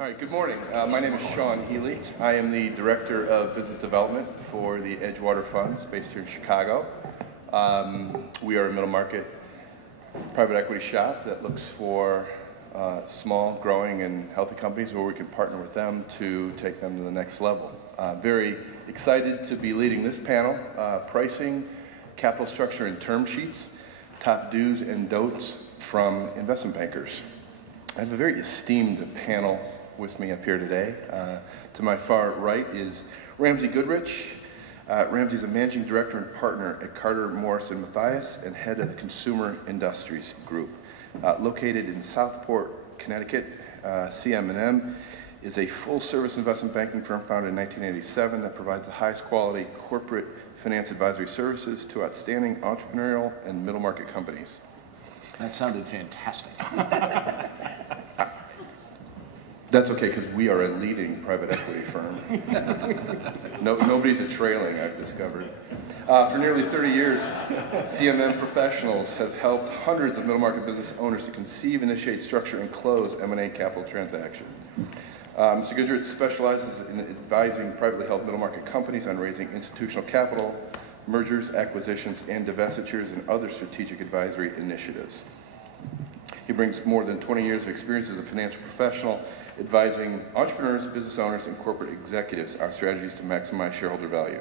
All right, good morning. My name is Shawn. I am the Director of Business Development for the Edgewater Funds based here in Chicago. We are a middle market private equity shop that looks for small, growing, and healthy companies where we can partner with them to take them to the next level. Very excited to be leading this panel, pricing, capital structure, and term sheets, top do's and don'ts from investment bankers. I have a very esteemed panel with me up here today. To my far right is Ramsey Goodrich. Ramsey is a managing director and partner at Carter, Morse & Mathias and head of the Consumer Industries Group. Located in Southport, Connecticut, CM&M is a full-service investment banking firm founded in 1987 that provides the highest quality corporate finance advisory services to outstanding entrepreneurial and middle market companies. That sounded fantastic. That's okay, because we are a leading private equity firm. Nobody's a trailing, I've discovered. For nearly 30 years, CMM professionals have helped hundreds of middle market business owners to conceive, initiate, structure, and close M&A capital transactions. Mr. Goodrich specializes in advising privately held middle market companies on raising institutional capital, mergers, acquisitions, and divestitures, and other strategic advisory initiatives. He brings more than 20 years of experience as a financial professional, advising entrepreneurs, business owners, and corporate executives on strategies to maximize shareholder value.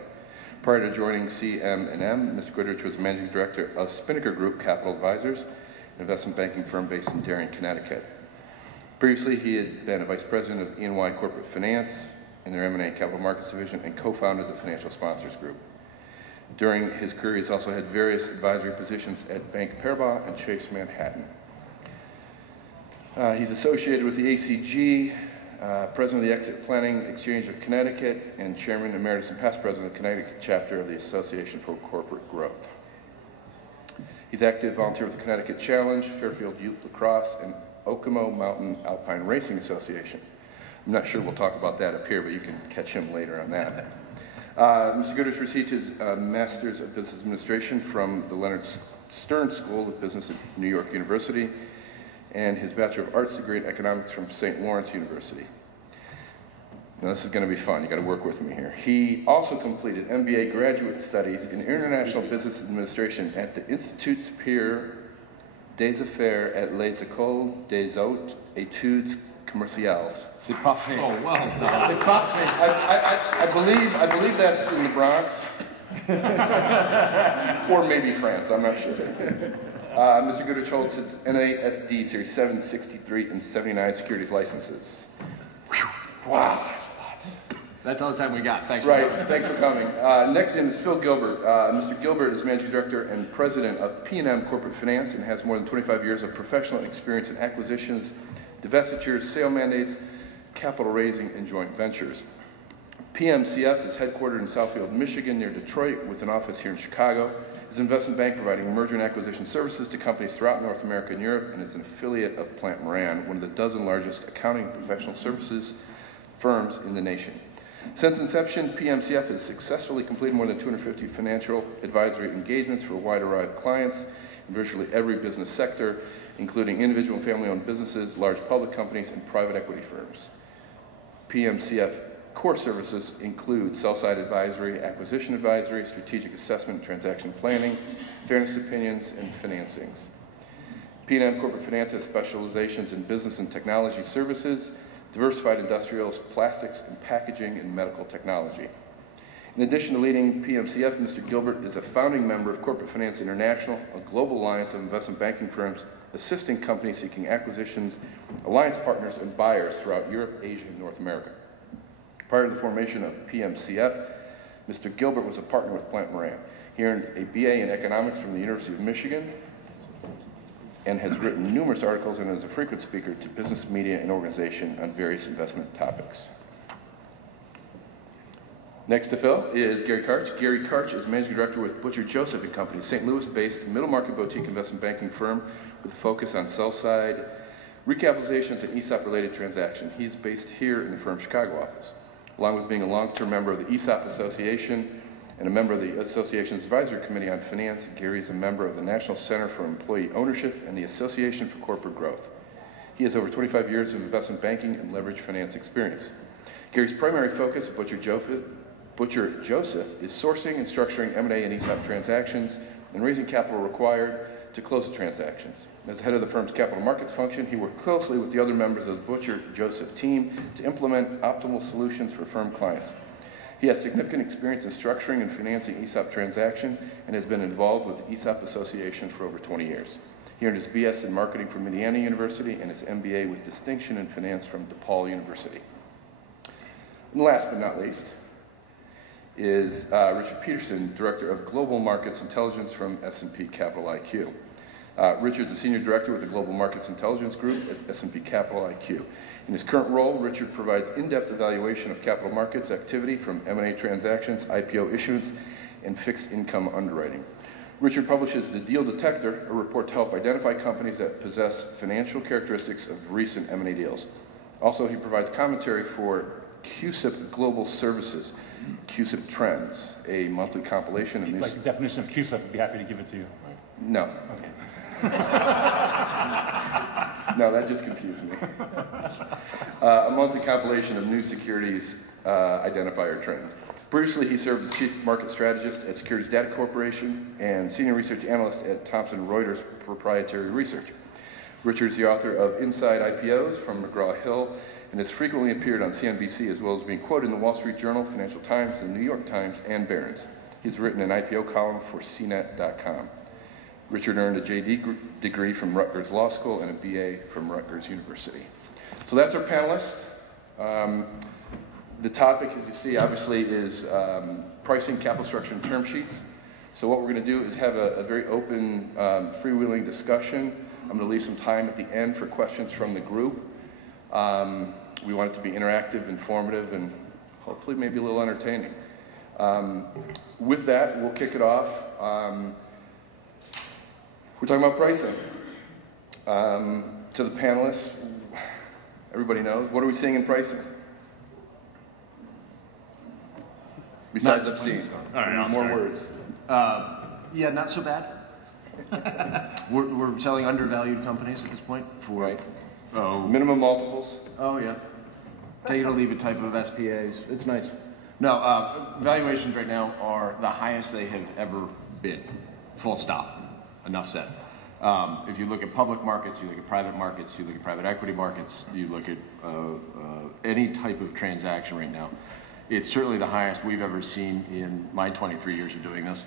Prior to joining CM&M, Mr. Goodrich was managing director of Spinnaker Group Capital Advisors, an investment banking firm based in Darien, Connecticut. Previously, he had been a vice president of E&Y Corporate Finance in their M&A Capital Markets Division and co-founded the Financial Sponsors Group. During his career, he's also had various advisory positions at Bank Paribas and Chase Manhattan. He's associated with the ACG, president of the Exit Planning Exchange of Connecticut, and chairman emeritus and past president of the Connecticut chapter of the Association for Corporate Growth. He's active volunteer with the Connecticut Challenge, Fairfield Youth Lacrosse, and Okemo Mountain Alpine Racing Association. I'm not sure we'll talk about that up here, but you can catch him later on that. Mr. Goodrich received his Master's of Business Administration from the Leonard Stern School of Business at New York University, and his Bachelor of Arts degree in Economics from St. Lawrence University. Now this is going to be fun, you got to work with me here. He also completed MBA graduate studies in International Business Administration at the Institut Supérieur des Affaires at Les Écoles des Hautes Études Commerciales. C'est parfait. Oh, well done. C'est parfait. I believe that's in the Bronx. Or maybe France, I'm not sure. Mr. Goodrich holds his NASD Series 763 and 79 securities licenses. Whew. Wow, that's a lot. That's all the time we got. Thanks. Right, thanks for coming. Next in is Phil Gilbert. Mr. Gilbert is managing director and president of P&M Corporate Finance and has more than 25 years of professional experience in acquisitions, divestitures, sale mandates, capital raising, and joint ventures. PMCF is headquartered in Southfield, Michigan, near Detroit, with an office here in Chicago. It's an investment bank providing merger and acquisition services to companies throughout North America and Europe, and is an affiliate of Plant Moran, one of the dozen largest accounting and professional services firms in the nation. Since inception, PMCF has successfully completed more than 250 financial advisory engagements for a wide array of clients in virtually every business sector, including individual and family-owned businesses, large public companies, and private equity firms. PMCF core services include sell-side advisory, acquisition advisory, strategic assessment, transaction planning, fairness opinions, and financings. P&M Corporate Finance has specializations in business and technology services, diversified industrials, plastics and packaging, and medical technology. In addition to leading PMCF, Mr. Gilbert is a founding member of Corporate Finance International, a global alliance of investment banking firms assisting companies seeking acquisitions, alliance partners, and buyers throughout Europe, Asia, and North America. Prior to the formation of PMCF, Mr. Gilbert was a partner with Plant Moran. He earned a BA in economics from the University of Michigan and has written numerous articles and is a frequent speaker to business, media, and organization on various investment topics. Next to Phil is Garry Karch. Garry Karch is managing director with BUTCHERJOSEPH & Company, St. Louis-based middle market boutique investment banking firm with a focus on sell-side recapitalizations and ESOP-related transactions. He's based here in the firm's Chicago office. Along with being a long-term member of the ESOP Association and a member of the Association's Advisory Committee on Finance, Garry is a member of the National Center for Employee Ownership and the Association for Corporate Growth. He has over 25 years of investment banking and leverage finance experience. Garry's primary focus at BUTCHERJOSEPH is sourcing and structuring M&A and ESOP transactions and raising capital required to close the transactions. As head of the firm's capital markets function, he worked closely with the other members of the BUTCHERJOSEPH team to implement optimal solutions for firm clients. He has significant experience in structuring and financing ESOP transactions and has been involved with the ESOP Association for over 20 years. He earned his BS in marketing from Indiana University and his MBA with distinction in finance from DePaul University. And last but not least is Richard Peterson, Director of Global Markets Intelligence from S&P Capital IQ. Richard's a Senior Director with the Global Markets Intelligence Group at S&P Capital IQ. In his current role, Richard provides in-depth evaluation of capital markets activity from M&A transactions, IPO issuance, and fixed income underwriting. Richard publishes The Deal Detector, a report to help identify companies that possess financial characteristics of recent M&A deals. Also, he provides commentary for CUSIP Global Services, CUSIP Trends, a monthly compilation of news. Like the definition of CUSIP, I'd be happy to give it to you. No. Okay. No, that just confused me. A monthly compilation of new securities identifier trends. Previously, he served as Chief Market Strategist at Securities Data Corporation and Senior Research Analyst at Thomson Reuters Proprietary Research. Richard is the author of Inside IPOs from McGraw-Hill and has frequently appeared on CNBC, as well as being quoted in the Wall Street Journal, Financial Times, the New York Times, and Barron's. He's written an IPO column for CNET.com. Richard earned a JD degree from Rutgers Law School and a BA from Rutgers University. So that's our panelists. The topic, as you see, obviously is pricing, capital structure, and term sheets. So what we're going to do is have a very open, freewheeling discussion. I'm going to leave some time at the end for questions from the group. We want it to be interactive, informative, and hopefully maybe a little entertaining. With that, we'll kick it off. We're talking about pricing. To the panelists, everybody knows, what are we seeing in pricing? Besides obscene. All right, more words. Yeah, not so bad. we're selling undervalued companies at this point for right. Minimum multiples. Oh yeah, take it or leave it type of SPAs. It's nice. No, valuations right now are the highest they have ever been. Full stop. Enough said. If you look at public markets, you look at private markets, you look at private equity markets, you look at any type of transaction right now, it's certainly the highest we've ever seen in my 23 years of doing this.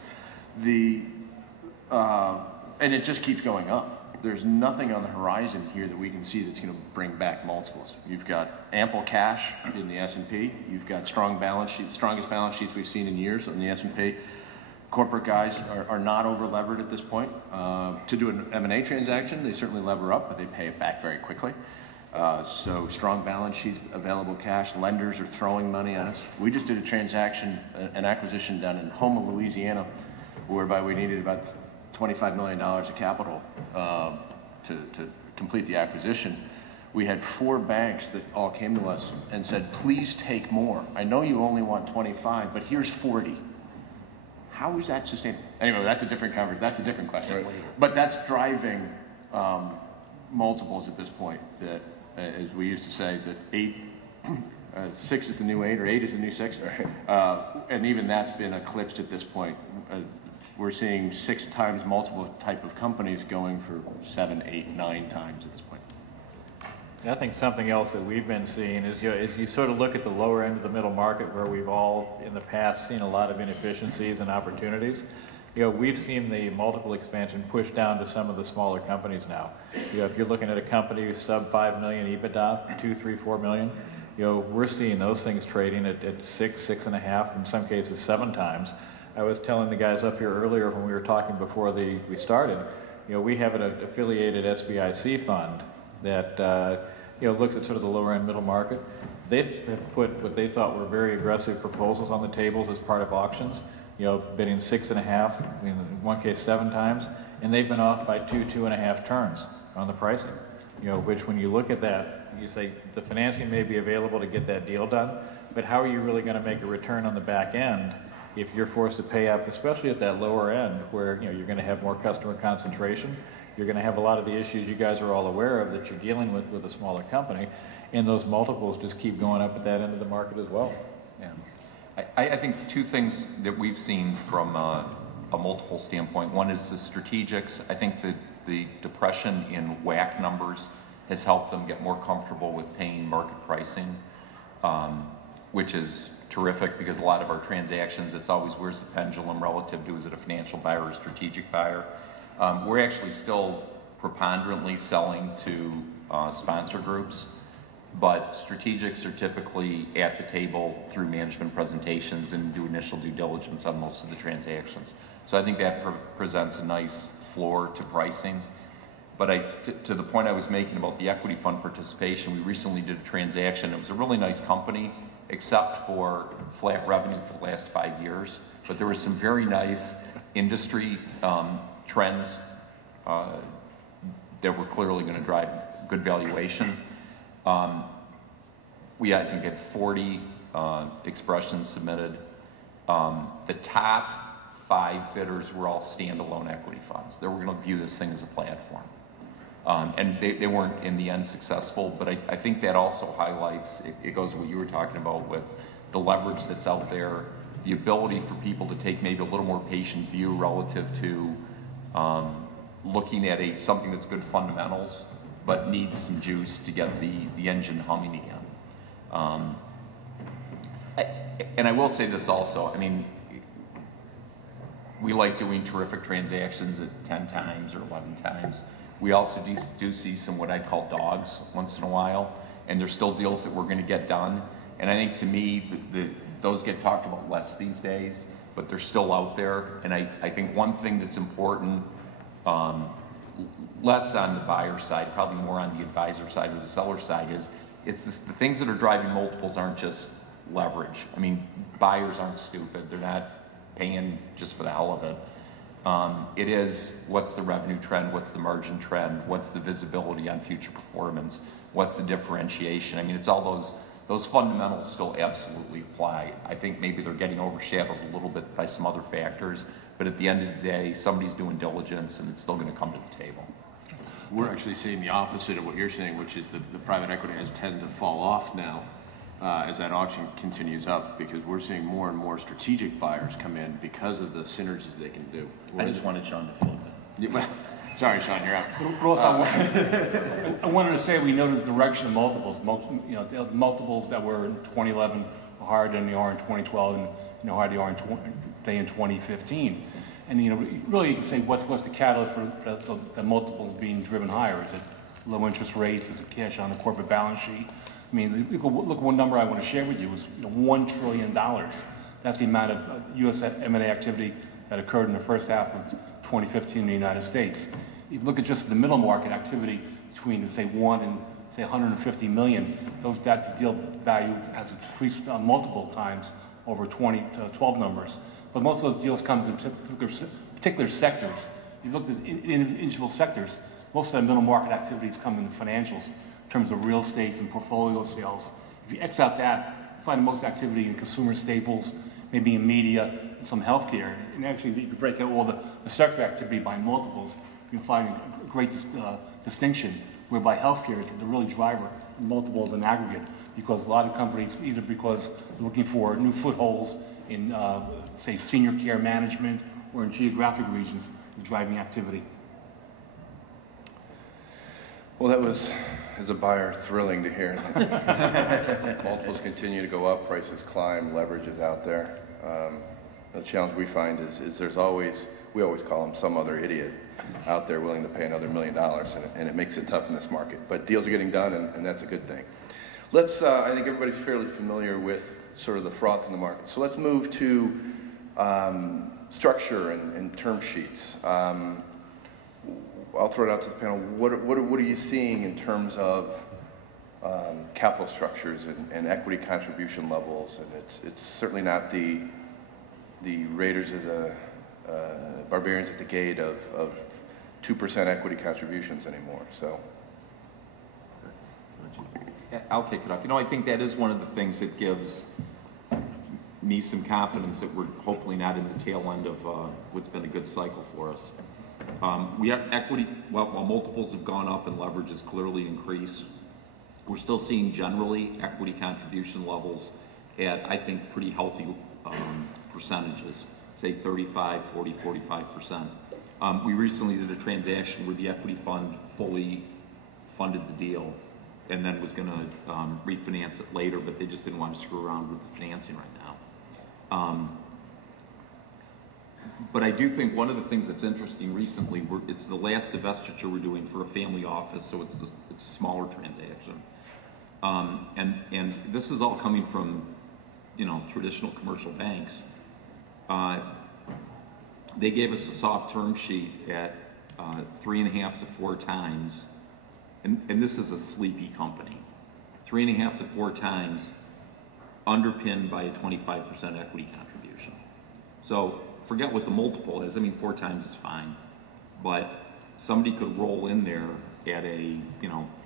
And it just keeps going up. There's nothing on the horizon here that we can see that's going to bring back multiples. You've got ample cash in the S&P. You've got strong balance sheets, strongest balance sheets we've seen in years on the S&P. Corporate guys are not over-levered at this point. To do an M&A transaction, they certainly lever up, but they pay it back very quickly. So strong balance sheets, available cash, lenders are throwing money at us. We just did a transaction, an acquisition down in Houma, Louisiana, whereby we needed about $25 million of capital to complete the acquisition. We had 4 banks that all came to us and said, please take more. I know you only want 25, but here's 40. How is that sustainable? Anyway, that's a different conversation. That's a different question. Right. But that's driving multiples at this point. That, as we used to say, that 6 is the new 8, or 8 is the new 6, and even that's been eclipsed at this point. We're seeing 6 times multiple type of companies going for 7, 8, 9 times at this point. I think something else that we've been seeing is, as you sort of look at the lower end of the middle market, where we've all in the past seen a lot of inefficiencies and opportunities, we've seen the multiple expansion push down to some of the smaller companies now. If you're looking at a company sub 5 million EBITDA, 2, 3, 4 million, we're seeing those things trading at 6, 6.5, in some cases 7 times. I was telling the guys up here earlier when we were talking before we started, we have an affiliated SBIC fund that looks at sort of the lower end middle market. They have put what they thought were very aggressive proposals on the tables as part of auctions, bidding 6.5, in one case 7 times, and they've been off by 2, 2.5 turns on the pricing. Which when you look at that, you say the financing may be available to get that deal done, but how are you really going to make a return on the back end if you're forced to pay up, especially at that lower end where you're going to have more customer concentration, you're going to have a lot of the issues you guys are all aware of that you're dealing with a smaller company, and those multiples just keep going up at that end of the market as well. Yeah. I think two things that we've seen from a multiple standpoint. One is the strategics. I think that the depression in WAC numbers has helped them get more comfortable with paying market pricing, which is terrific because a lot of our transactions, it's always where's the pendulum relative to is it a financial buyer or a strategic buyer. We're actually still preponderantly selling to sponsor groups, but strategics are typically at the table through management presentations and do initial due diligence on most of the transactions. So I think that presents a nice floor to pricing. But to the point I was making about the equity fund participation, we recently did a transaction. It was a really nice company, except for flat revenue for the last 5 years. But there were some very nice industry trends that were clearly going to drive good valuation. We, I think, had 40 expressions submitted. The top 5 bidders were all standalone equity funds. They were going to view this thing as a platform. And they weren't in the end successful, but I think that also highlights, it goes to what you were talking about with the leverage that's out there, the ability for people to take maybe a little more patient view relative to looking at something that's good fundamentals, but needs some juice to get the engine humming again. And I will say this also, I mean, we like doing terrific transactions at 10 times or 11 times. We also do see some what I'd call dogs once in a while, and there's still deals that we're going to get done. And I think to me, those get talked about less these days, but they're still out there. And I think one thing that's important, less on the buyer side, probably more on the advisor side or the seller side, is it's the things that are driving multiples aren't just leverage. I mean, buyers aren't stupid. They're not paying just for the hell of it. It is what's the revenue trend, what's the margin trend, what's the visibility on future performance, what's the differentiation. I mean, it's all those fundamentals still absolutely apply. I think maybe they're getting overshadowed a little bit by some other factors, but at the end of the day, somebody's doing diligence and it's still going to come to the table. We're actually seeing the opposite of what you're saying, which is the private equity has tended to fall off now as that auction continues up, because we're seeing more and more strategic buyers come in because of the synergies they can do. I just wanted Shawn to fill that. Sorry, Shawn, you're out. I wanted to say we noted the direction of multiples. The multiples that were in 2011 are higher than they are in 2012, and higher than they are in 2015. And really, you can say what's the catalyst for the multiples being driven higher? Is it low interest rates? Is it cash on the corporate balance sheet? I mean, look, one number I want to share with you is $1 trillion. That's the amount of U.S. M&A activity that occurred in the first half of 2015 in the United States. If you look at just the middle market activity between, say, 1 and, say, 150 million, that deal value has increased multiple times over 20 to 12 numbers. But most of those deals come in particular sectors. If you look at individual sectors, most of the middle market activities come in the financials, in terms of real estate and portfolio sales. If you X out that, you find the most activity in consumer staples, maybe in media, and some healthcare. And actually, if you break out all the sector activity by multiples, you'll find a great distinction, whereby healthcare is the really driver in multiples in aggregate, because a lot of companies, either because they're looking for new footholds in, say, senior care management or in geographic regions, driving activity. Well, that was, as a buyer, thrilling to hear. Multiples continue to go up, prices climb, leverage is out there. The challenge we find is we always call them some other idiot out there willing to pay another $1 million, and it makes it tough in this market. But deals are getting done, and that's a good thing. I think everybody's fairly familiar with sort of the froth in the market. So let's move to structure and term sheets. I'll throw it out to the panel. What are you seeing in terms of capital structures and equity contribution levels? And it's certainly not the raiders of the barbarians at the gate of 2% equity contributions anymore. So I'll kick it off. I think that is one of the things that gives me some confidence that we're hopefully not in the tail end of what's been a good cycle for us. We have equity, while multiples have gone up and leverage has clearly increased, we're still seeing generally equity contribution levels at, I think, pretty healthy percentages, say 35, 40, 45%. We recently did a transaction where the equity fund fully funded the deal and then was going to refinance it later, but they just didn't want to screw around with the financing right now. But I do think one of the things that's interesting recently, it's the last divestiture we're doing for a family office, so it's a smaller transaction. And this is all coming from, traditional commercial banks. They gave us a soft term sheet at 3.5 to 4 times, and this is a sleepy company, 3.5 to 4 times, underpinned by a 25% equity contribution. So forget what the multiple is. I mean, 4 times is fine, but somebody could roll in there at a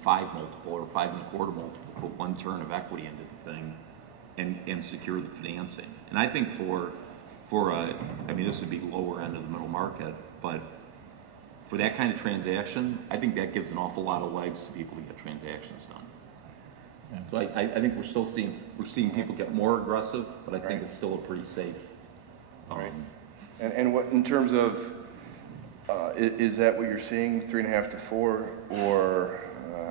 5 multiple or 5.25 multiple, put 1 turn of equity into the thing, and secure the financing. And I think this would be lower end of the middle market, but for that kind of transaction, I think that gives an awful lot of legs to people to get transactions done. Yeah. So I think we're seeing people get more aggressive, but I think it's still a pretty safe. Right. And what in terms of is that what you're seeing, 3.5 to 4, or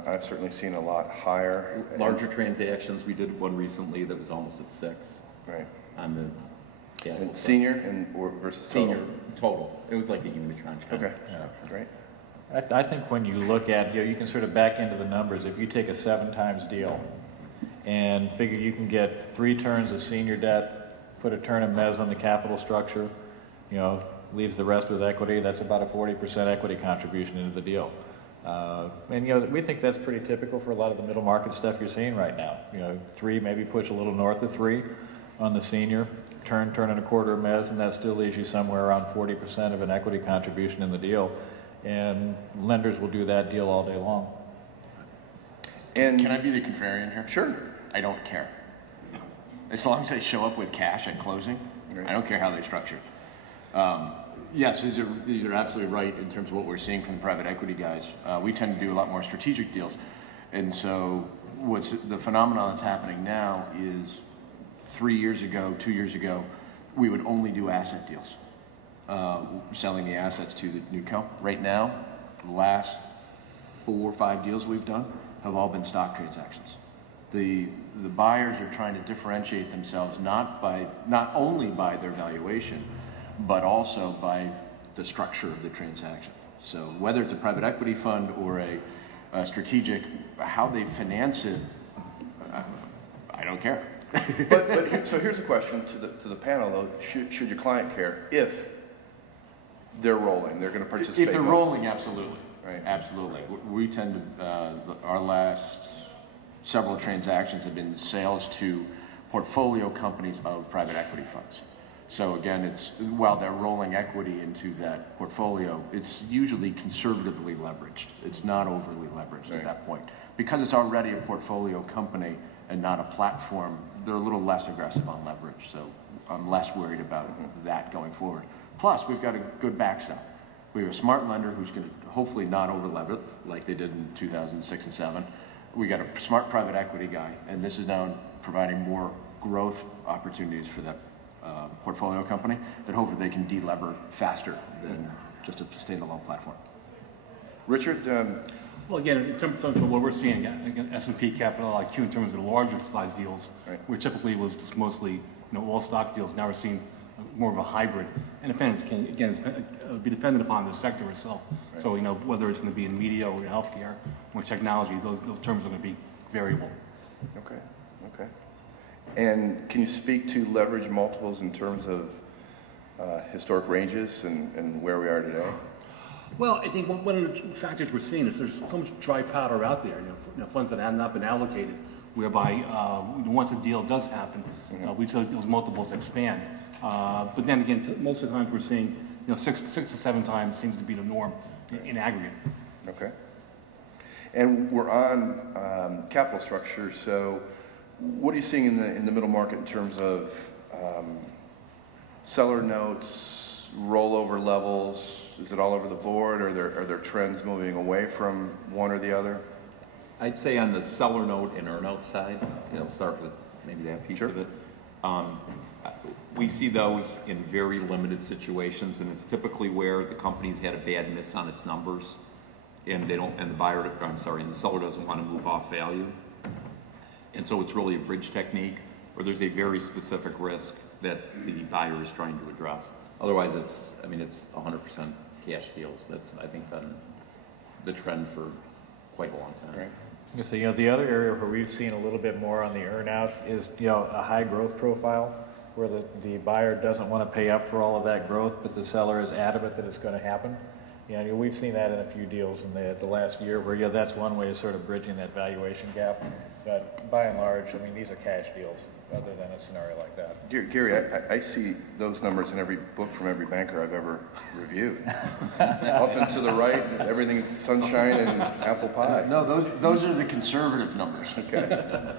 I've certainly seen a lot higher. Larger transactions. We did one recently that was almost at 6. Right. On the and senior or versus senior total. It was like a unitranche. Okay. Right. I think when you look at, you can sort of back into the numbers. If you take a 7 times deal and figure you can get 3 turns of senior debt, put a turn of mezz on the capital structure, leaves the rest with equity, that's about a 40% equity contribution into the deal. And we think that's pretty typical for a lot of the middle market stuff you're seeing right now. 3, maybe push a little north of 3 on the senior, turn and a quarter of mezz, and that still leaves you somewhere around 40% of an equity contribution in the deal. And lenders will do that deal all day long. And can I be the contrarian here? Sure. I don't care. As long as they show up with cash at closing, right. I don't care how they structure. Yes, these are absolutely right in terms of what we're seeing from the private equity guys. We tend to do a lot more strategic deals. And so what's the phenomenon that's happening now is 3 years ago, 2 years ago, we would only do asset deals, selling the assets to the new co. Right now, the last 4 or 5 deals we've done have all been stock transactions. The buyers are trying to differentiate themselves not only by their valuation, but also by the structure of the transaction. So whether it's a private equity fund or a strategic, how they finance it, I don't care. So here's a question to the panel though: should your client care if they're rolling? They're going to participate. If they're rolling, absolutely. Right. Absolutely. We tend to our last several transactions have been sales to portfolio companies of private equity funds. So again, while they're rolling equity into that portfolio, it's usually conservatively leveraged. It's not overly leveraged at that point. Because it's already a portfolio company and not a platform, they're a little less aggressive on leverage. So I'm less worried about that going forward. Plus, we've got a good backstop. We have a smart lender who's going to hopefully not over-lever like they did in 2006 and 7. We got a smart private equity guy, and this is now providing more growth opportunities for that portfolio company that hopefully they can de-lever faster than just a standalone platform. Richard? Well, again, in terms of what we're seeing, again, S&P Capital IQ in terms of the larger size deals, where typically it was just mostly all stock deals, now we're seeing more of a hybrid. And depends, again, it'll be dependent upon the sector itself. Right. So, whether it's going to be in media or in healthcare or technology, those terms are going to be variable. Okay. And can you speak to leverage multiples in terms of historic ranges and where we are today? Well, I think one of the factors we're seeing is there's so much dry powder out there, funds that have not been allocated, whereby once a deal does happen, we see those multiples expand. But then again, most of the times we're seeing, 6 to 7 times seems to be the norm in aggregate. Okay. And we're on capital structure. So, what are you seeing in the middle market in terms of seller notes, rollover levels? Is it all over the board? Are there trends moving away from one or the other? I'd say on the seller note and earnout side, I'll start with maybe that piece of it. We see those in very limited situations, and it's typically where the company's had a bad miss on its numbers, and the seller doesn't want to move off value, and so it's really a bridge technique, or there's a very specific risk that the buyer is trying to address. Otherwise, it's 100% cash deals. That's, I think, been the trend for quite a long time. Right. So, the other area where we've seen a little bit more on the earnout is, a high growth profile, where the buyer doesn't want to pay up for all of that growth, but the seller is adamant that it's going to happen. We've seen that in a few deals in the last year where, that's one way of sort of bridging that valuation gap. But by and large, these are cash deals other than a scenario like that. Gary, I see those numbers in every book from every banker I've ever reviewed. Up and to the right, everything's sunshine and apple pie. No, those are the conservative numbers. Okay,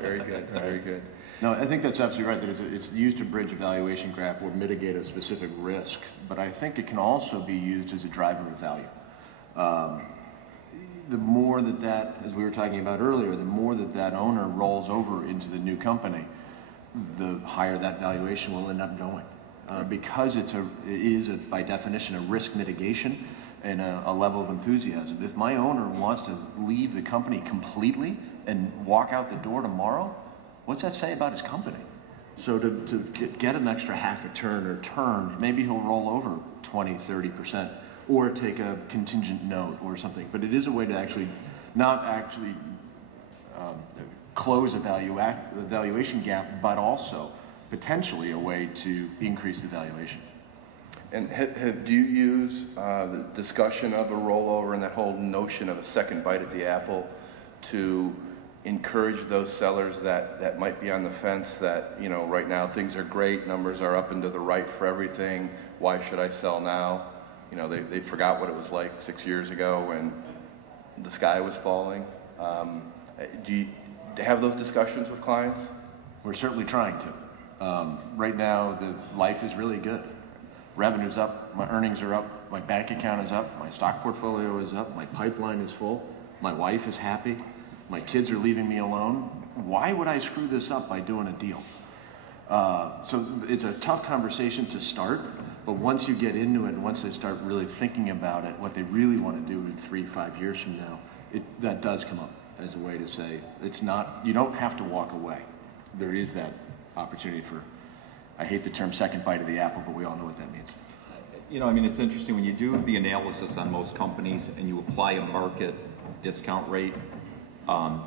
very good, very good. No, I think that's absolutely right. That it's used to bridge a valuation gap or mitigate a specific risk, but I think it can also be used as a driver of value. The more that, as we were talking about earlier, the more that owner rolls over into the new company, the higher that valuation will end up going. Because it is by definition a risk mitigation and a level of enthusiasm. If my owner wants to leave the company completely and walk out the door tomorrow, what's that say about his company? So to get an extra half a turn or turn, maybe he'll roll over 20, 30%, or take a contingent note or something. But it is a way to not actually close a valuation gap, but also potentially a way to increase the valuation. And do you use the discussion of a rollover and that whole notion of a second bite at the apple to encourage those sellers that might be on the fence that, right now things are great, numbers are up and to the right for everything, why should I sell now? They forgot what it was like 6 years ago when the sky was falling. Do you have those discussions with clients? We're certainly trying to. Right now, the life is really good. Revenue's up, my earnings are up, my bank account is up, my stock portfolio is up, my pipeline is full, my wife is happy, my kids are leaving me alone. Why would I screw this up by doing a deal? So it's a tough conversation to start, but once you get into it and once they start really thinking about it, what they really want to do in 3-5 years from now, that does come up as a way to say, you don't have to walk away. There is that opportunity for, I hate the term second bite of the apple, but we all know what that means. It's interesting when you do the analysis on most companies and you apply a market discount rate, a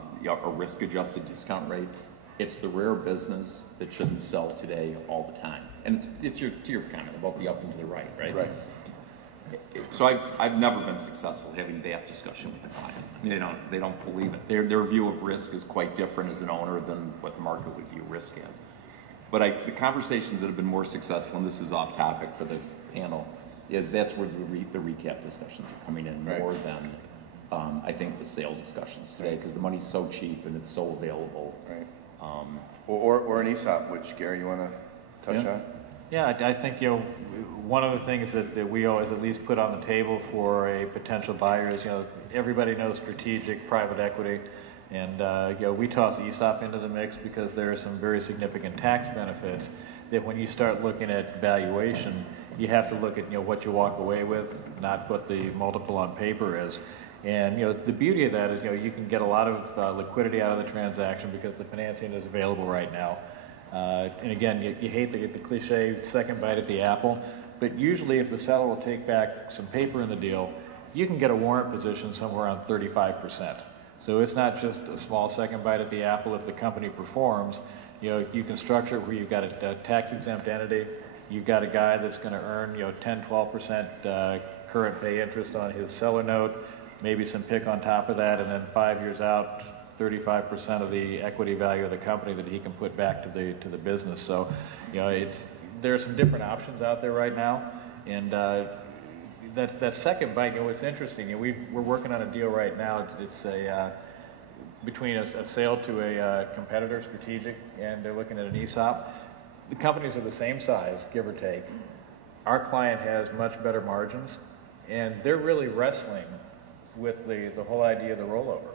risk-adjusted discount rate, it's the rare business that shouldn't sell today all the time. And it's to your comment about the up and to the right? Right. So I've never been successful having that discussion with a client. They don't believe it. Their view of risk is quite different as an owner than what the market would view risk as. But the conversations that have been more successful, and this is off topic for the panel, is that's where the recap discussions are coming in more than I think the sale discussions today, because the money's so cheap and it's so available. Right. Or an ESOP, which Gary, you want to touch on? Yeah, I think one of the things that we always at least put on the table for a potential buyer is everybody knows strategic private equity, and we toss ESOP into the mix because there are some very significant tax benefits that when you start looking at valuation, you have to look at what you walk away with, not what the multiple on paper is. And the beauty of that is you can get a lot of liquidity out of the transaction because the financing is available right now. And again, you hate the cliche second bite at the apple, but usually if the seller will take back some paper in the deal, you can get a warrant position somewhere around 35%. So it's not just a small second bite at the apple if the company performs. You can structure it where you've got a tax-exempt entity, you've got a guy that's going to earn 10-12% current pay interest on his seller note, maybe some PIK on top of that, and then 5 years out, 35% of the equity value of the company that he can put back to the business. So, there are some different options out there right now, and that second bite. What's interesting, we're working on a deal right now. It's between a sale to a competitor, strategic, and they're looking at an ESOP. the companies are the same size, give or take. Our client has much better margins, and they're really wrestling with the whole idea of the rollover,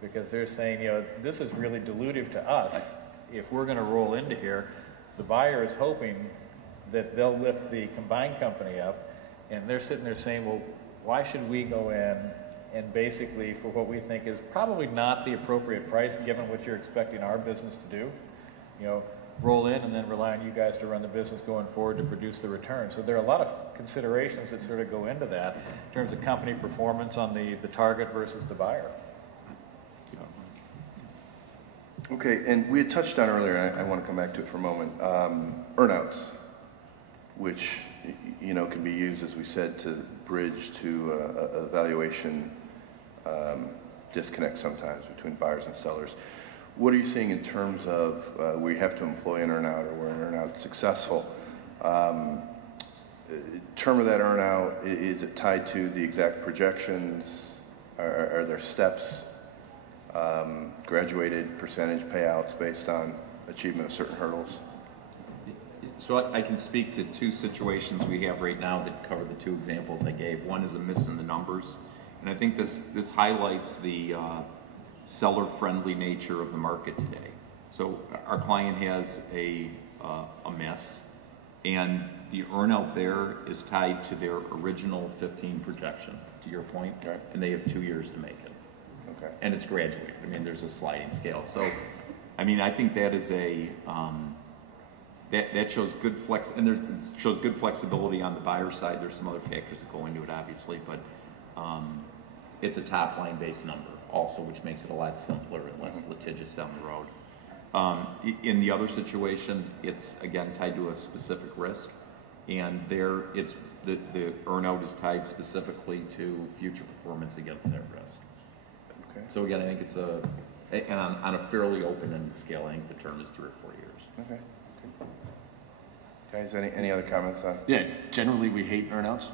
because they're saying, this is really dilutive to us. If we're going to roll into here, the buyer is hoping that they'll lift the combined company up, and they're sitting there saying, well, why should we go in and basically, for what we think is probably not the appropriate price, given what you're expecting our business to do, roll in and then rely on you guys to run the business going forward to produce the return. So there are a lot of considerations that sort of go into that in terms of company performance on the target versus the buyer. Okay, and we had touched on earlier, and I want to come back to it for a moment, earnouts, which can be used, as we said, to bridge to a valuation disconnect sometimes between buyers and sellers. What are you seeing in terms of we have to employ an earnout, or where an earnout is successful? Term of that earnout, is it tied to the exact projections? Are there steps, graduated percentage payouts based on achievement of certain hurdles? So I can speak to two situations we have right now that cover the two examples I gave. One is a miss in the numbers, and I think this highlights the seller-friendly nature of the market today. So our client has a miss, and the earnout there is tied to their original 15 projection, to your point, right, and they have 2 years to make it. Okay. And it's graduated. I mean, there's a sliding scale. So, I mean, I think that is that shows good shows good flexibility on the buyer side. There's some other factors that go into it, obviously, but it's a top line based number also, which makes it a lot simpler and less litigious down the road. In the other situation, it's again tied to a specific risk, and there it's the earnout is tied specifically to future performance against that risk. Okay. So again, I think it's on a fairly open-ended scale. I think the term is 3 or 4 years. Okay. Guys, any other comments on? Yeah, generally we hate earnouts,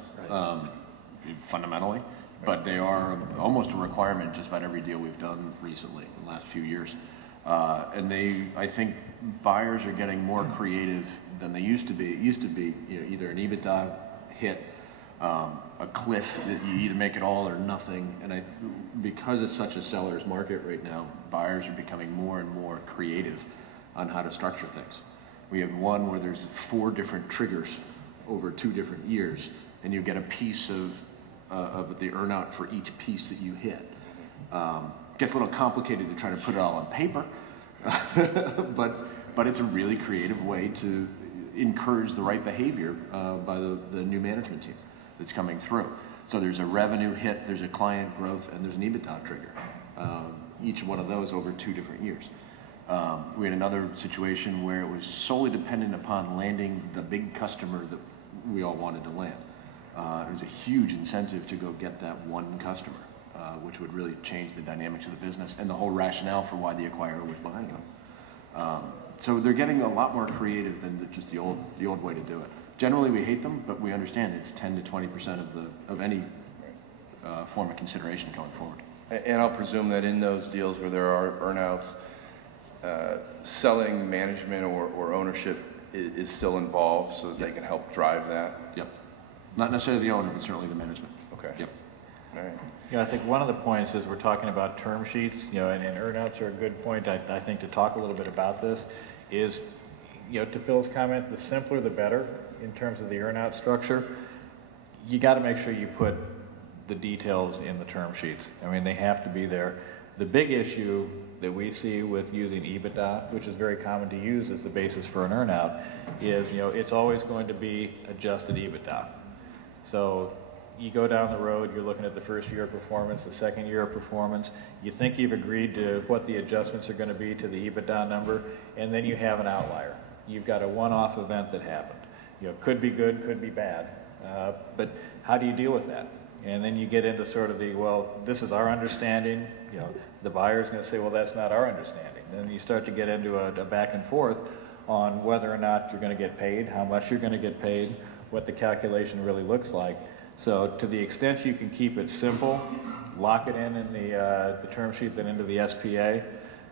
fundamentally, but they are almost a requirement just about every deal we've done recently in the last few years. And I think buyers are getting more creative than they used to be. It used to be either an EBITDA hit, a cliff that you either make it all or nothing. And because it's such a seller's market right now, buyers are becoming more and more creative on how to structure things. We have one where there's 4 different triggers over 2 different years, and you get a piece of the earnout for each piece that you hit. Gets a little complicated to try to put it all on paper, but it's a really creative way to encourage the right behavior by the new management team that's coming through. So there's a revenue hit, there's a client growth, and there's an EBITDA trigger. Each one of those over 2 different years. We had another situation where it was solely dependent upon landing the big customer that we all wanted to land. It was a huge incentive to go get that one customer, which would really change the dynamics of the business and the whole rationale for why the acquirer was buying them. So they're getting a lot more creative than just the old way to do it. Generally, we hate them, but we understand it's 10 to 20% of any form of consideration going forward. And I'll presume that in those deals where there are earnouts, selling management or ownership is still involved, so that they can help drive that. Yep. Not necessarily the owner, but certainly the management. Okay. Yep. All right. I think one of the points is we're talking about term sheets, and earnouts are a good point, I think, to talk a little bit about this, is, to Phil's comment, the simpler the better in terms of the earnout structure. You got to make sure you put the details in the term sheets. I mean, they have to be there. The big issue that we see with using EBITDA, which is very common to use as the basis for an earnout, is, it's always going to be adjusted EBITDA. So you go down the road, you're looking at the first year of performance, the second year of performance, you think you've agreed to what the adjustments are going to be to the EBITDA number, and then you have an outlier. You've got a one-off event that happened. Could be good, could be bad, but how do you deal with that? And then you get into sort of this is our understanding. The buyer's going to say, well, that's not our understanding. Then you start to get into a back and forth on whether or not you're going to get paid, how much you're going to get paid, what the calculation really looks like. So to the extent you can keep it simple, lock it in the term sheet, then into the SPA,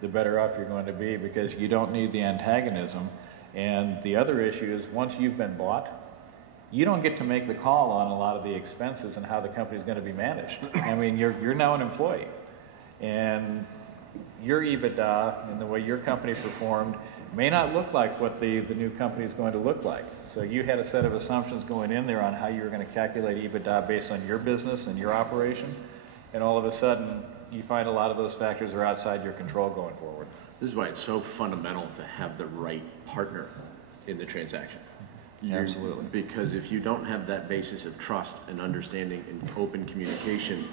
the better off you're going to be, because you don't need the antagonism. And the other issue is once you've been bought, you don't get to make the call on a lot of the expenses and how the company's going to be managed. I mean, you're now an employee, and your EBITDA and the way your company performed may not look like what the new company is going to look like. So you had a set of assumptions going in there on how you were going to calculate EBITDA based on your business and your operation, and all of a sudden you find a lot of those factors are outside your control going forward. This is why it's so fundamental to have the right partner in the transaction. Absolutely. Because if you don't have that basis of trust and understanding and open communication,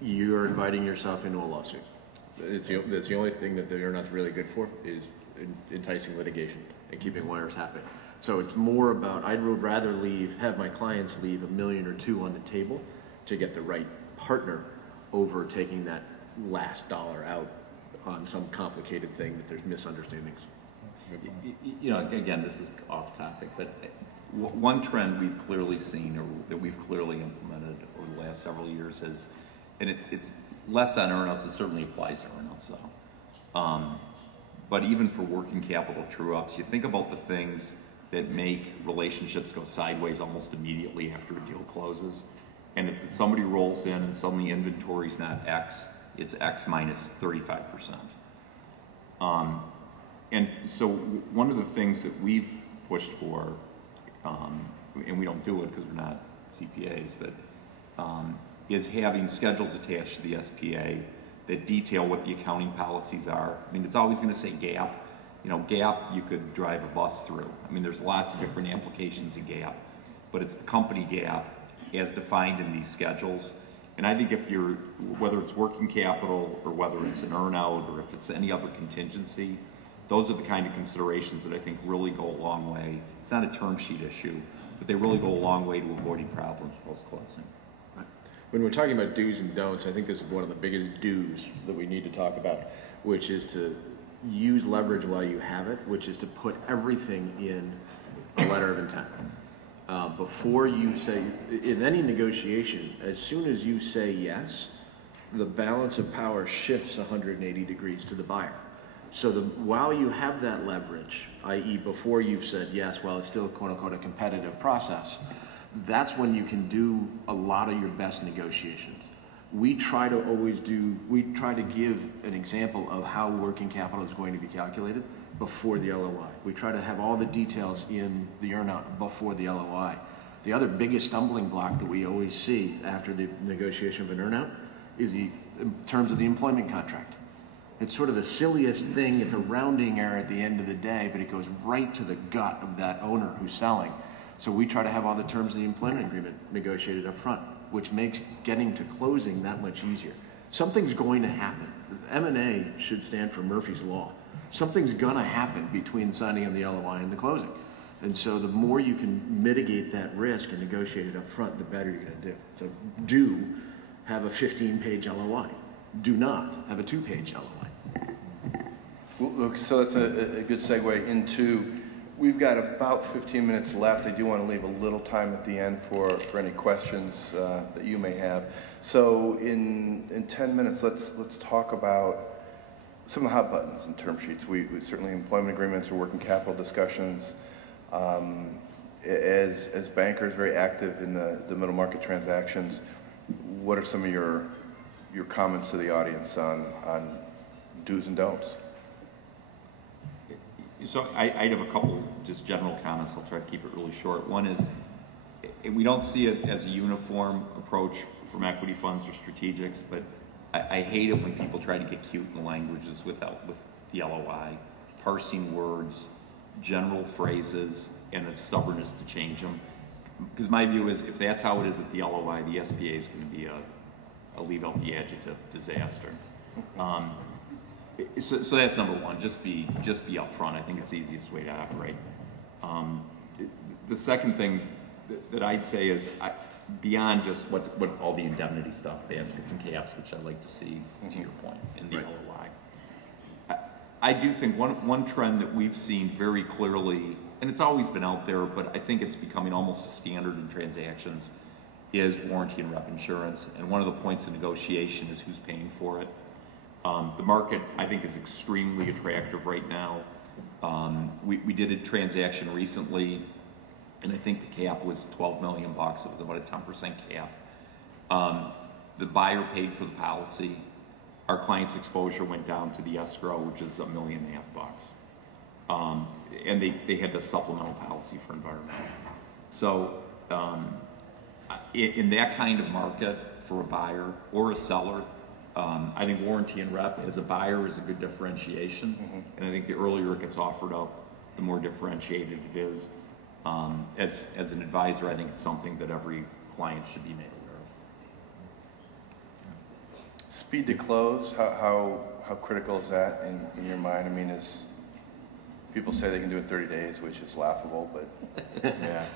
you're inviting yourself into a lawsuit. That's the only thing that they're not really good for, is enticing litigation and keeping lawyers happy. So it's more about, I would rather have my clients leave $1 million or $2 million on the table to get the right partner over taking that last dollar out on some complicated thing that there's misunderstandings. You know, again, this is off topic, but one trend we've clearly seen, or that we've clearly implemented over the last several years is, and it's less on earnouts, it certainly applies to earnouts though. But even for working capital true-ups, you think about the things that make relationships go sideways almost immediately after a deal closes. And if somebody rolls in and suddenly inventory's not X, it's X minus 35%. And so one of the things that we've pushed for, and we don't do it because we're not CPAs, but is having schedules attached to the SPA that detail what the accounting policies are. I mean, it's always going to say GAAP. You know, GAAP, you could drive a bus through. I mean, there's lots of different applications of GAAP, but it's the company GAAP as defined in these schedules. And I think if you're, whether it's working capital or whether it's an earnout or if it's any other contingency, those are the kind of considerations that I think really go a long way. It's not a term sheet issue, but they really go a long way to avoiding problems post-closing. When we're talking about do's and don'ts, I think this is one of the biggest do's that we need to talk about, which is to use leverage while you have it, which is to put everything in a letter of intent. Before you say, in any negotiation, as soon as you say yes, the balance of power shifts 180 degrees to the buyer. So while you have that leverage, i.e. before you've said yes, while it's still quote unquote a competitive process, that's when you can do a lot of your best negotiations. We try to give an example of how working capital is going to be calculated before the LOI. We try to have all the details in the earnout before the LOI. The other biggest stumbling block that we always see after the negotiation of an earnout is in terms of the employment contract. It's sort of the silliest thing. It's a rounding error at the end of the day, but it goes right to the gut of that owner who's selling. So we try to have all the terms of the employment agreement negotiated up front, which makes getting to closing that much easier. Something's going to happen. M&A should stand for Murphy's Law. Something's gonna happen between signing of the LOI and the closing. And so the more you can mitigate that risk and negotiate it up front, the better you're gonna do. So do have a 15-page LOI. Do not have a 2-page LOI. Well, so that's a good segue into, we've got about 15 minutes left. I do want to leave a little time at the end for any questions that you may have. So in 10 minutes, let's talk about some of the hot buttons and term sheets. We certainly employment agreements or working capital discussions. As bankers very active in the middle market transactions, what are some of your comments to the audience on do's and don'ts? So I'd have a couple just general comments. I'll try to keep it really short. One is, we don't see it as a uniform approach from equity funds or strategics, but I hate it when people try to get cute in the languages with the LOI, parsing words, general phrases, and a stubbornness to change them. Because my view is, if that's how it is at the LOI, the SPA is going to be a leave out the adjective disaster. So that's number one. Just be upfront. I think it's the easiest way to operate. The second thing that I'd say is, beyond just what all the indemnity stuff, baskets and caps, which I like to see, to your point, in the LOI. I do think one trend that we've seen very clearly, and it's always been out there, but I think it's becoming almost a standard in transactions, is warranty and rep insurance. And one of the points of negotiation is who's paying for it. The market, I think, is extremely attractive right now. We did a transaction recently, and I think the cap was $12 million. It was about a 10% cap. The buyer paid for the policy. Our client's exposure went down to the escrow, which is $1.5 million. And they had the supplemental policy for environmental. So in that kind of market for a buyer or a seller, I think warranty and rep as a buyer is a good differentiation. And I think the earlier it gets offered up, the more differentiated it is. As an advisor, I think it's something that every client should be made aware of. Speed to close, how critical is that in your mind? I mean, people say they can do it in 30 days, which is laughable, but yeah,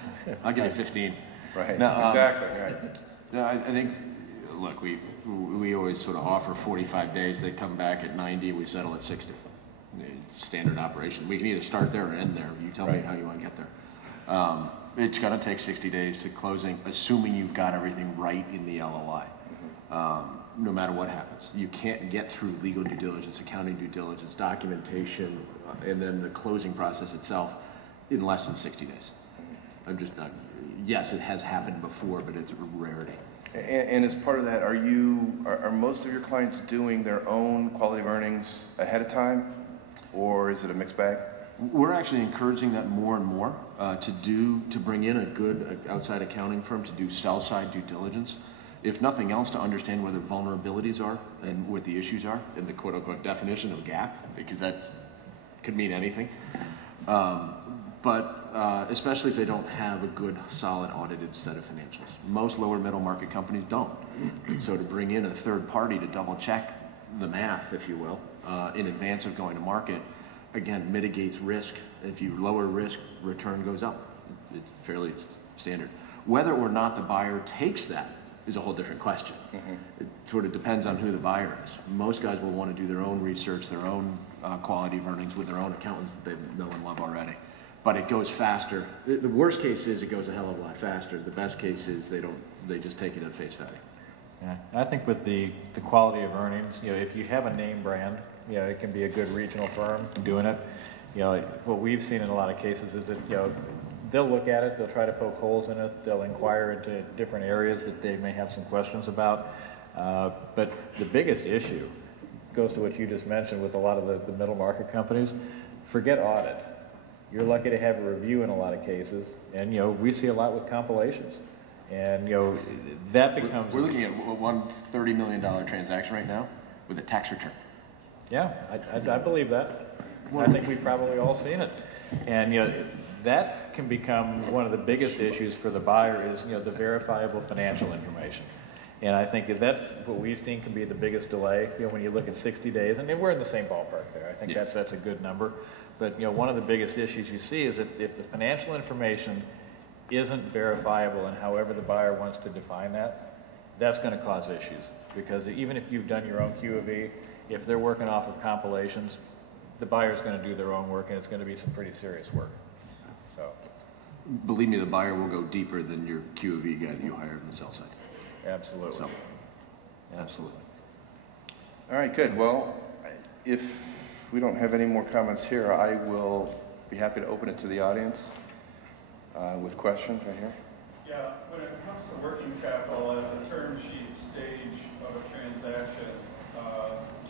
I'll give you 15. Right, no, exactly, right. No, I think, look, we always sort of offer 45 days. They come back at 90, we settle at 60. Standard operation. We can either start there or end there. You tell me how you want to get there. It's going to take 60 days to closing, assuming you've got everything right in the LOI. No matter what happens. You can't get through legal due diligence, accounting due diligence, documentation, and then the closing process itself in less than 60 days. I'm just not, yes, it has happened before, but it's a rarity. And as part of that, are most of your clients doing their own quality of earnings ahead of time, or is it a mixed bag? We're actually encouraging that more and more to bring in a good outside accounting firm to do sell-side due diligence. If nothing else, to understand where the vulnerabilities are and what the issues are in the quote-unquote definition of GAAP, because that could mean anything. But especially if they don't have a good, solid, audited set of financials. Most lower middle market companies don't. And so to bring in a third party to double check the math, if you will, in advance of going to market, again, mitigates risk. If you lower risk, return goes up. It's fairly standard. Whether or not the buyer takes that is a whole different question. It sort of depends on who the buyer is. Most guys will want to do their own research, their own quality of earnings with their own accountants that they know and love already. But it goes faster. The worst case is it goes a hell of a lot faster. The best case is they just take it at face value. Yeah, I think with the quality of earnings, if you have a name brand, it can be a good regional firm doing it. What we've seen in a lot of cases is that, they'll look at it, they'll try to poke holes in it, they'll inquire into different areas that they may have some questions about. But the biggest issue goes to what you just mentioned with a lot of the middle market companies. Forget audit. You're lucky to have a review in a lot of cases, and we see a lot with compilations. And that becomes... We're looking at one $30 million transaction right now with a tax return. Yeah, I believe that. I think we've probably all seen it. And that can become one of the biggest issues for the buyer is the verifiable financial information. And I think that's what we've seen can be the biggest delay. When you look at 60 days, and we're in the same ballpark there. I think that's a good number. But one of the biggest issues you see is if the financial information isn't verifiable, and however the buyer wants to define that, that's going to cause issues. Because even if you've done your own Q of E, if they're working off of compilations, the buyer's going to do their own work, and it's going to be some pretty serious work. So, believe me, the buyer will go deeper than your Q of E guy that you hired on the sell side. Absolutely. So, absolutely. All right, good. Well, if we don't have any more comments here, I will be happy to open it to the audience with questions right here. Yeah, when it comes to working capital at the term sheet stage of a transaction,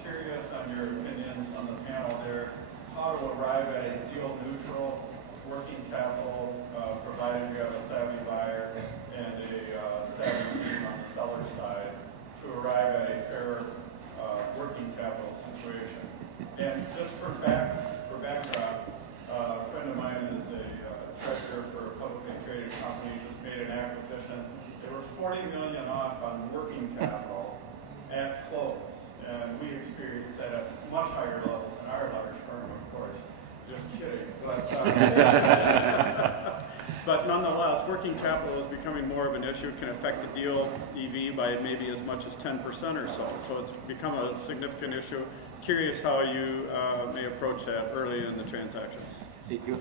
curious on your opinions on the panel there, how to arrive at a deal neutral working capital, provided you have a savvy buyer and a savvy team on the seller side, to arrive at a fair working capital situation. And just for backdrop, a friend of mine is a treasurer for a publicly traded company, just made an acquisition. They were $40 million off on working capital at close. And we experienced that at much higher levels in our large firm, of course. Just kidding. But nonetheless, working capital is becoming more of an issue. It can affect the deal EV by maybe as much as 10% or so. So it's become a significant issue. Curious how you may approach that early in the transaction.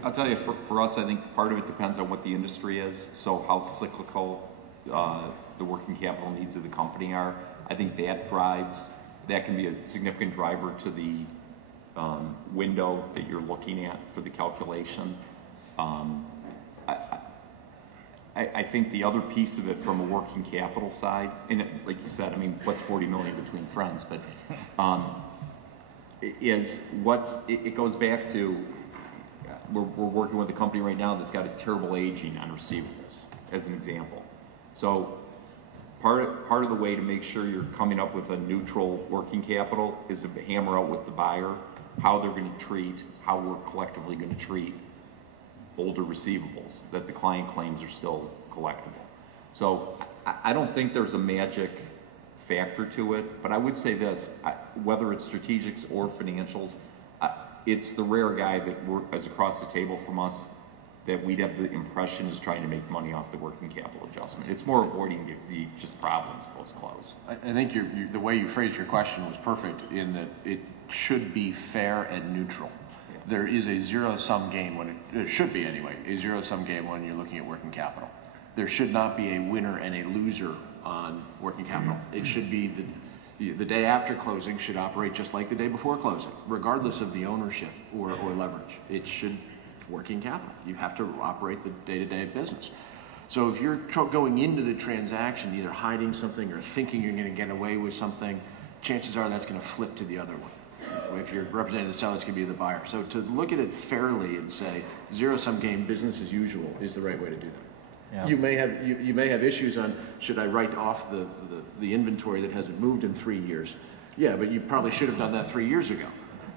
I'll tell you, for us, I think part of it depends on what the industry is. So how cyclical the working capital needs of the company are. I think that can be a significant driver to the window that you're looking at for the calculation. I think the other piece of it from a working capital side, and like you said, I mean, what's 40 million between friends, but it goes back to, we're working with a company right now that's got a terrible aging on receivables, as an example. So part of the way to make sure you're coming up with a neutral working capital is to hammer out with the buyer how they're going to treat, how we're collectively going to treat older receivables that the client claims are still collectible. So I don't think there's a magic factor to it, but I would say this, whether it's strategics or financials, it's the rare guy that is across the table from us that we'd have the impression is trying to make money off the working capital adjustment. It's more avoiding the just problems post-close. I think the way you phrased your question was perfect in that it should be fair and neutral. There is a zero-sum game when it should be anyway, a zero-sum game when you're looking at working capital. There should not be a winner and a loser on working capital. It should be the day after closing should operate just like the day before closing, regardless of the ownership or leverage. It should working capital. You have to operate the day-to-day business. So if you're going into the transaction either hiding something or thinking you're going to get away with something, chances are that's going to flip to the other one. If you're representing the seller, it's going to be the buyer. So to look at it fairly and say zero-sum game, business as usual, is the right way to do that. Yeah. You may have issues on should I write off the inventory that hasn't moved in 3 years. Yeah, but you probably should have done that 3 years ago,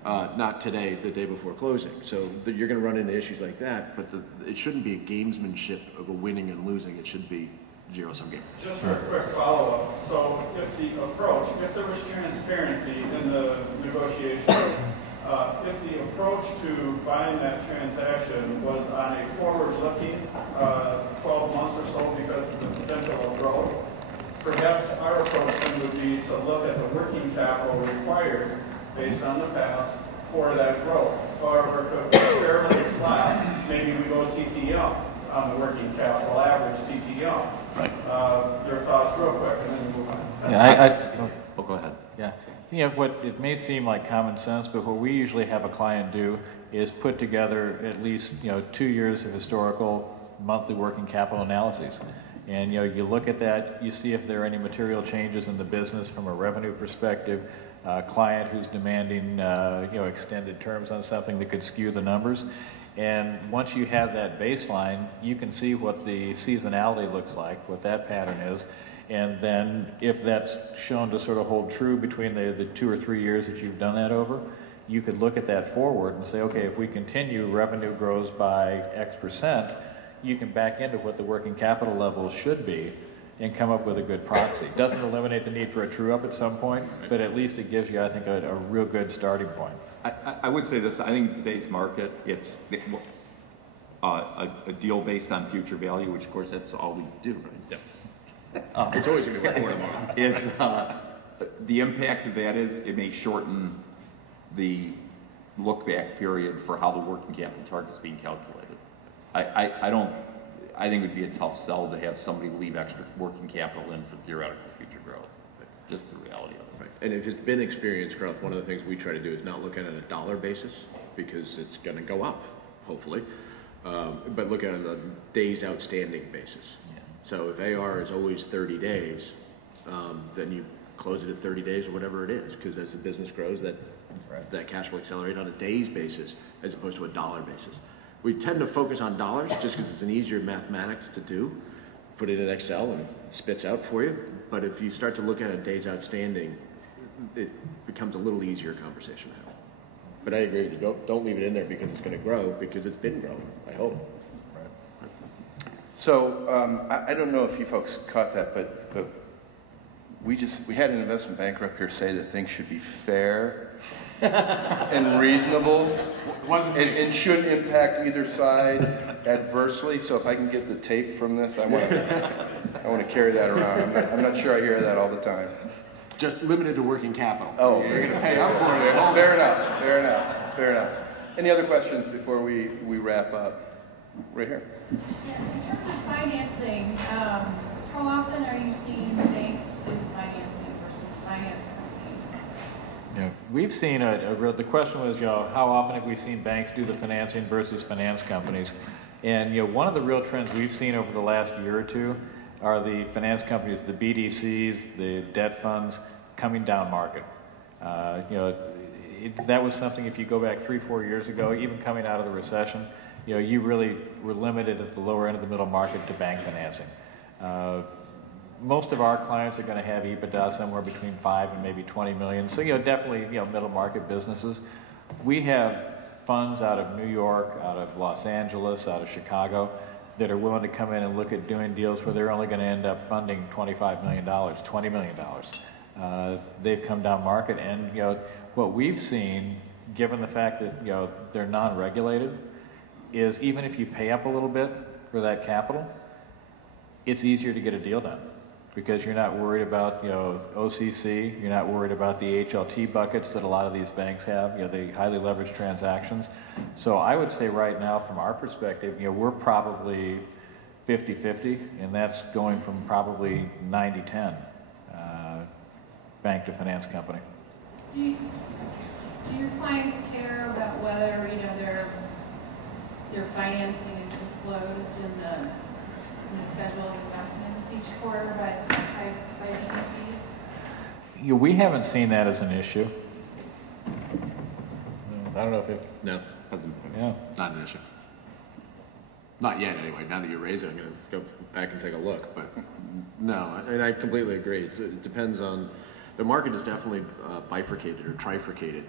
not today, the day before closing. So you're going to run into issues like that. But it shouldn't be a gamesmanship of a winning and losing. It should be zero-sum game. Just for a quick follow-up, so if there was transparency in the negotiation, if the approach to buying that transaction was on a forward-looking 12 months or so because of the potential of growth, perhaps our approach then would be to look at the working capital required based on the past for that growth. However, if it's fairly flat, maybe we go TTM on the working capital average TTM. Right. Your thoughts real quick and then move on. Yeah, Go ahead. Yeah. What it may seem like common sense, but what we usually have a client do is put together at least 2 years of historical monthly working capital analyses. And you look at that, you see if there are any material changes in the business from a revenue perspective, client who's demanding extended terms on something that could skew the numbers. And once you have that baseline, you can see what the seasonality looks like, what that pattern is. And then if that's shown to sort of hold true between the 2 or 3 years that you've done that over, you could look at that forward and say, okay, if we continue, revenue grows by X percent, you can back into what the working capital levels should be and come up with a good proxy. It doesn't eliminate the need for a true-up at some point, but at least it gives you, I think, a real good starting point. I would say this, I think in today's market, it's a deal based on future value, which of course that's all we do, right? Yeah. It's always going to be more tomorrow. Is the impact of that is it may shorten the look-back period for how the working capital target is being calculated. I think it would be a tough sell to have somebody leave extra working capital in for theoretical future growth. Just the reality of it. Right. And if it's been experienced growth, one of the things we try to do is not look at it on a dollar basis because it's going to go up, hopefully, but look at it on a days outstanding basis. Yeah. So if AR is always 30 days, then you close it at 30 days or whatever it is, because as the business grows, that cash will accelerate on a days basis as opposed to a dollar basis. We tend to focus on dollars just because it's an easier mathematics to do. Put it in Excel and it spits out for you. But if you start to look at it days outstanding, it becomes a little easier conversation to have. But I agree with you. Don't leave it in there because it's going to grow, because it's been growing, I hope. Right. So I don't know if you folks caught that, but we had an investment banker up here say that things should be fair and reasonable and shouldn't impact either side adversely. So if I can get the tape from this, I want to carry that around. I'm not sure I hear that all the time. Just limited to working capital. Oh, you're going to pay up for it. Fair enough. Any other questions before we wrap up? Right here. Yeah, in terms of financing, how often are you seeing banks do financing versus finance companies? we've seen the question was, how often have we seen banks do the financing versus finance companies? And, one of the real trends we've seen over the last year or two are the finance companies, the BDCs, the debt funds coming down market. That was something, if you go back 3-4 years ago, even coming out of the recession, you really were limited at the lower end of the middle market to bank financing. Most of our clients are going to have EBITDA somewhere between 5 and maybe 20 million. So, definitely, middle market businesses. We have funds out of New York, out of Los Angeles, out of Chicago that are willing to come in and look at doing deals where they're only going to end up funding $25 million, $20 million. They've come down market, and, what we've seen, given the fact that, they're non-regulated, is even if you pay up a little bit for that capital, it's easier to get a deal done because you're not worried about, OCC, you're not worried about the HLT buckets that a lot of these banks have, the highly leveraged transactions. So I would say right now, from our perspective, we're probably 50-50, and that's going from probably 90-10 bank to finance company. Do your clients care about whether, their financing is disclosed in the schedule of investments each quarter by BDCs? We haven't seen that as an issue. I don't know if it... No, hasn't. Yeah. Not an issue. Not yet, anyway. Now that you raise it, I'm going to go back and take a look. But no, and I completely agree. It depends on... The market is definitely bifurcated or trifurcated.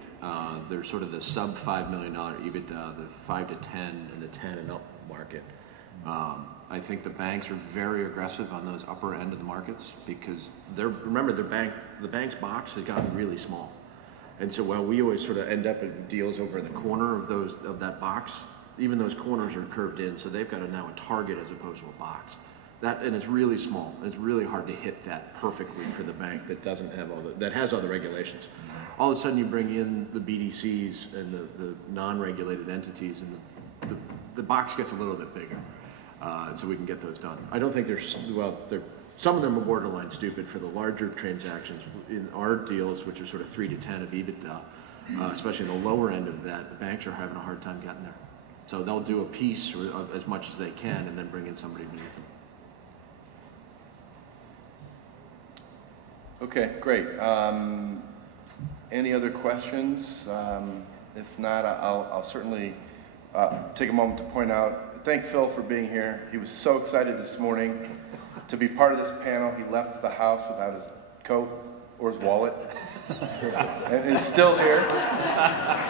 There's sort of the sub $5 million EBITDA, the 5 to 10, and the 10 and up market. I think the banks are very aggressive on those upper end of the markets because remember the bank's box has gotten really small, and so while we always sort of end up at deals over in the corner of that box, even those corners are curved in, so they've got now a target as opposed to a box. And it's really small. It's really hard to hit that perfectly for the bank that doesn't have that has all the regulations. All of a sudden, you bring in the BDCs and the non-regulated entities, and the box gets a little bit bigger, so we can get those done. I don't think some of them are borderline stupid for the larger transactions. In our deals, which are sort of 3 to 10 of EBITDA, especially in the lower end of that, the banks are having a hard time getting there. So they'll do a piece of as much as they can, and then bring in somebody beneath them. Okay, great. Any other questions? If not, I'll certainly take a moment to point out, thank Phil for being here. He was so excited this morning to be part of this panel. He left the house without his coat or his wallet, and is still here.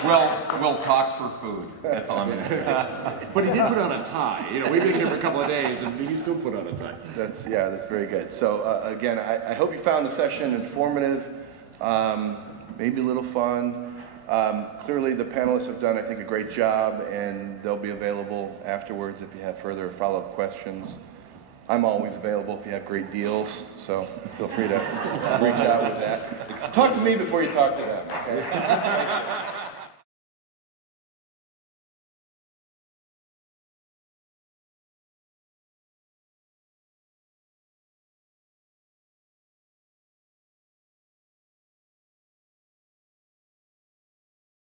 We'll talk for food. That's all I'm going to say. But he did put on a tie. We've been here for a couple of days, and he still put on a tie. That's very good. So again, I hope you found the session informative, maybe a little fun. Clearly, the panelists have done, I think, a great job, and they'll be available afterwards if you have further follow-up questions. I'm always available if you have great deals, so feel free to reach out with that. Talk to me before you talk to them, okay?